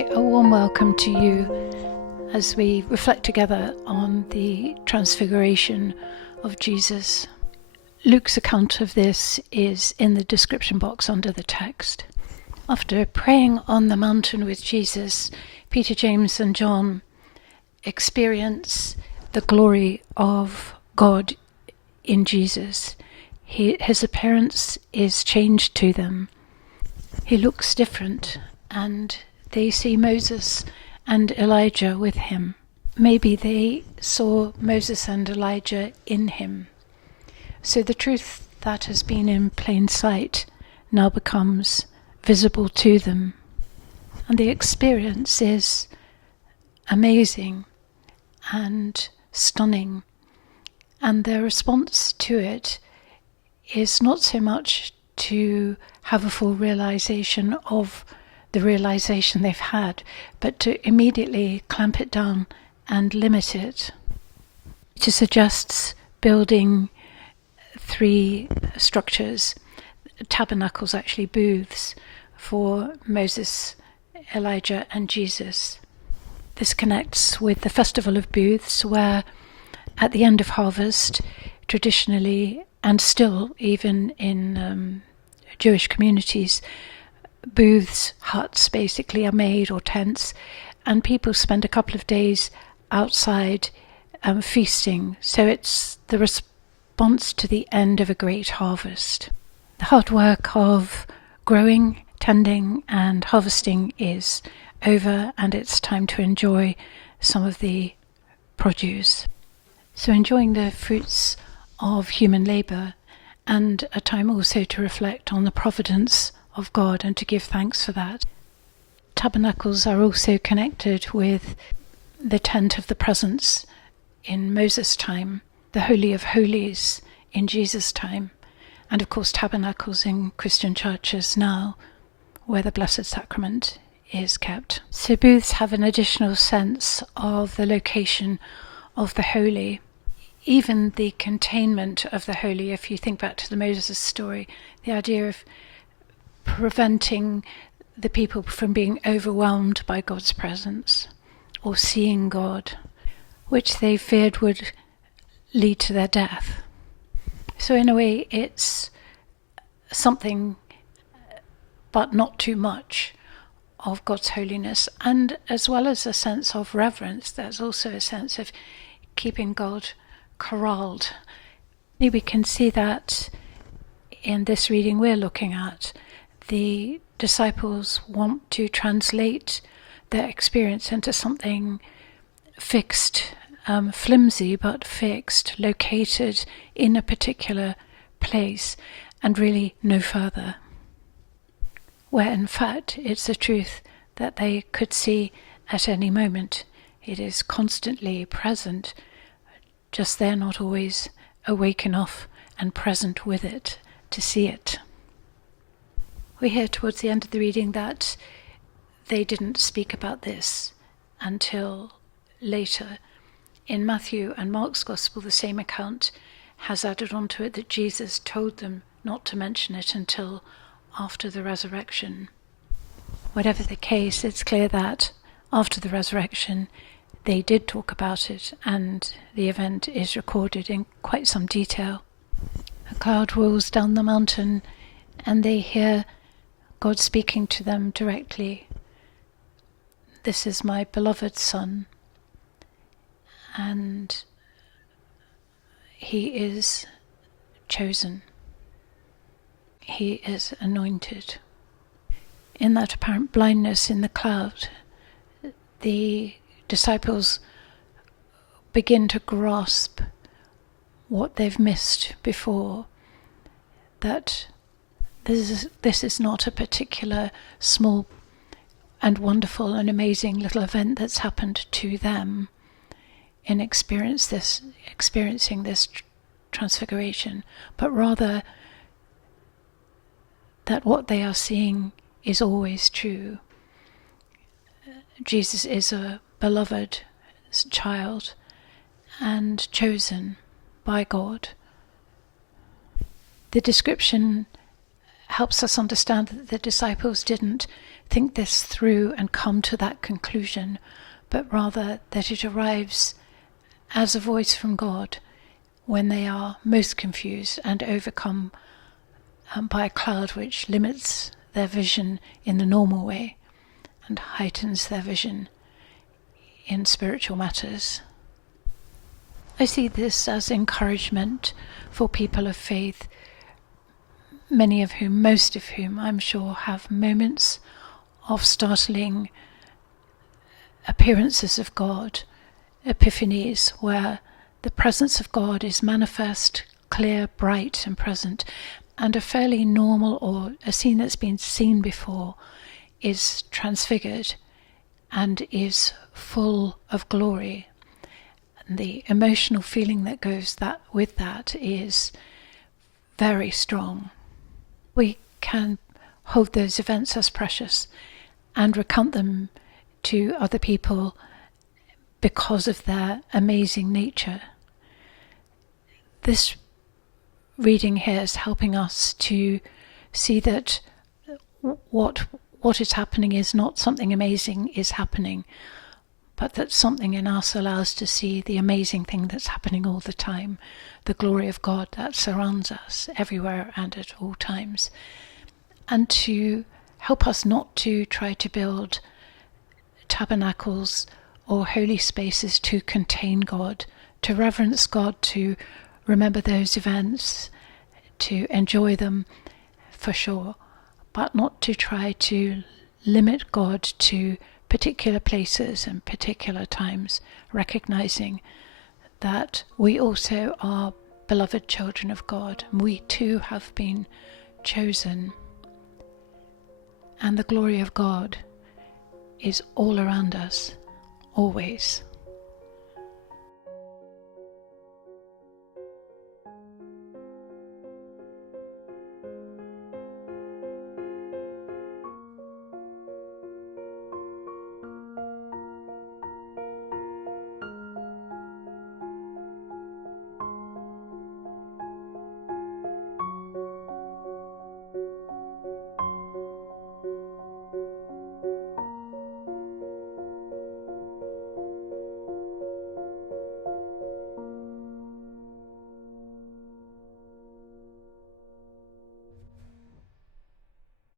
say a warm welcome to you as we reflect together on the transfiguration of Jesus. Luke's account of this is in the description box under the text. After praying on the mountain with Jesus, Peter, James and John experience the glory of God in Jesus. His appearance is changed to them. He looks different, and they see Moses and Elijah with him. Maybe they saw Moses and Elijah in him. So the truth that has been in plain sight now becomes visible to them. And the experience is amazing and stunning. And their response to it is not so much to have a full realization of the realization they've had, but to immediately clamp it down and limit it. It suggests building three structures, tabernacles, actually booths, for Moses, Elijah and Jesus. This connects with the Festival of Booths, where at the end of harvest, traditionally, and still even in Jewish communities, booths, huts basically, are made, or tents, and people spend a couple of days outside feasting. So it's the response to the end of a great harvest. The hard work of growing, tending and harvesting is over, and it's time to enjoy some of the produce. So enjoying the fruits of human labour, and a time also to reflect on the providence of God and to give thanks for that. Tabernacles are also connected with the tent of the presence in Moses' time, the Holy of Holies in Jesus' time, and of course tabernacles in Christian churches now, where the Blessed Sacrament is kept. So booths have an additional sense of the location of the holy. Even the containment of the holy, if you think back to the Moses story, the idea of preventing the people from being overwhelmed by God's presence or seeing God, which they feared would lead to their death. So in a way it's something, but not too much, of God's holiness. And as well as a sense of reverence, there's also a sense of keeping God corralled. We can see that in this reading we're looking at. The disciples want to translate their experience into something fixed, flimsy but fixed, located in a particular place, and really no further. Where in fact it's a truth that they could see at any moment. It is constantly present, just they're not always awake enough and present with it to see it. We hear towards the end of the reading that they didn't speak about this until later. In Matthew and Mark's Gospel, the same account has added onto it that Jesus told them not to mention it until after the resurrection. Whatever the case, it's clear that after the resurrection they did talk about it, and the event is recorded in quite some detail. A cloud rolls down the mountain, and they hear God speaking to them directly. "This is my beloved Son, and he is chosen. He is anointed." In that apparent blindness in the cloud, the disciples begin to grasp what they've missed before, that this is not a particular small and wonderful and amazing little event that's happened to them in experiencing this transfiguration, but rather that what they are seeing is always true. Jesus is a beloved child and chosen by God. The description helps us understand that the disciples didn't think this through and come to that conclusion, but rather that it arrives as a voice from God when they are most confused and overcome by a cloud which limits their vision in the normal way and heightens their vision in spiritual matters. I see this as encouragement for people of faith, most of whom I'm sure have moments of startling appearances of God, epiphanies, where the presence of God is manifest, clear, bright and present, and a fairly normal or a scene that's been seen before is transfigured and is full of glory. And the emotional feeling that goes with that is very strong. We can hold those events as precious and recount them to other people because of their amazing nature. This reading here is helping us to see that what is happening is not something amazing is happening, but that something in us allows to see the amazing thing that's happening all the time, the glory of God that surrounds us everywhere and at all times, and to help us not to try to build tabernacles or holy spaces to contain God, to reverence God, to remember those events, to enjoy them for sure, but not to try to limit God to particular places and particular times, recognizing that we also are beloved children of God. We too have been chosen, and the glory of God is all around us, always.